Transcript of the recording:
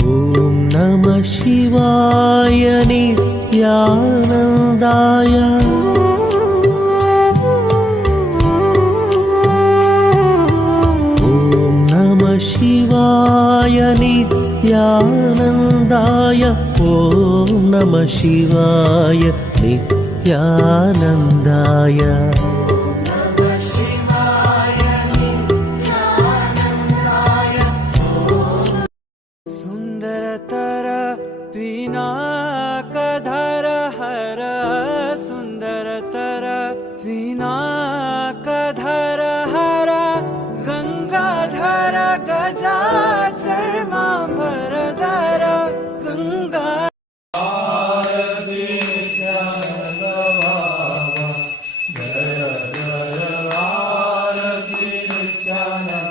ॐ नमः शिवाय नित्यानन्दाय। ॐ नमः शिवाय नित्यानन्दाय। ॐ नमः शिवाय नित्यानन्दाय वीणा कधर हर सुन्दर तर वीणा कधर हर गङ्गाधर गजा चर्मा भरधर गङ्गा जय जय भारती